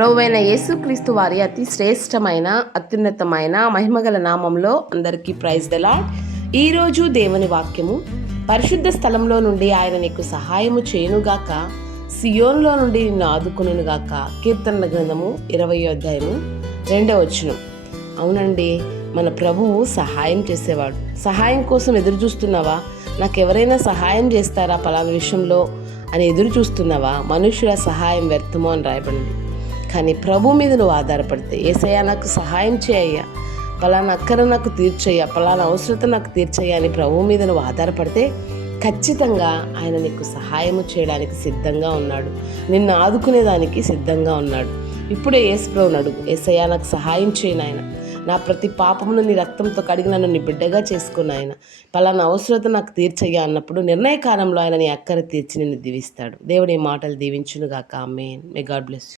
ప్రభువైన యేసుక్రీస్తు వారి అతి శ్రేష్టమైన అత్యున్నతమైన మహిమగల నామంలో అందరికీ ప్రైజ్ ద లార్డ్. ఈరోజు దేవుని వాక్యము, పరిశుద్ధ స్థలంలో నుండి ఆయన నీకు సహాయము చేయునుగాక, సియోన్లో నుండి నిన్ను ఆదుకొనుగాక. కీర్తనల గ్రంథము 20వ అధ్యాయము 2వ వచనం. అవునండి, మన ప్రభువు సహాయం చేసేవాడు. సహాయం కోసం ఎదురు చూస్తున్నావా? నాకెవరైనా సహాయం చేస్తారా పలానా విషయంలో అని ఎదురు చూస్తున్నావా? మనుషుల సహాయం వ్యర్థమో అని రాయబడింది. కానీ ప్రభు మీద నువ్వు ఆధారపడితే, యేసయ్యా నాకు సహాయం చేయయ్యా, పలానా అక్కర నాకు తీర్చయ్యా, పలానా అవసరత నాకు తీర్చయ్యా అని ప్రభు మీద నువ్వు ఆధారపడితే ఖచ్చితంగా ఆయన నీకు సహాయము చేయడానికి సిద్ధంగా ఉన్నాడు. నిన్ను ఆదుకునేదానికి సిద్ధంగా ఉన్నాడు. ఇప్పుడే యేసు ప్రభువుని అడుగు, యేసయ్యా నాకు సహాయం చేయను ఆయన, నా ప్రతి పాపమును నీ రక్తంతో కడిగి నన్ను నీ బిడ్డగా చేసుకున్న ఆయన, పలానా అవసరత నాకు తీర్చయ్యా అన్నప్పుడు నిర్ణయకాలంలో ఆయన నీ అక్కర తీర్చి నిన్ను దీవిస్తాడు. దేవుడి మాటలు దీవించునుగాక. ఆమేన్. May God bless you.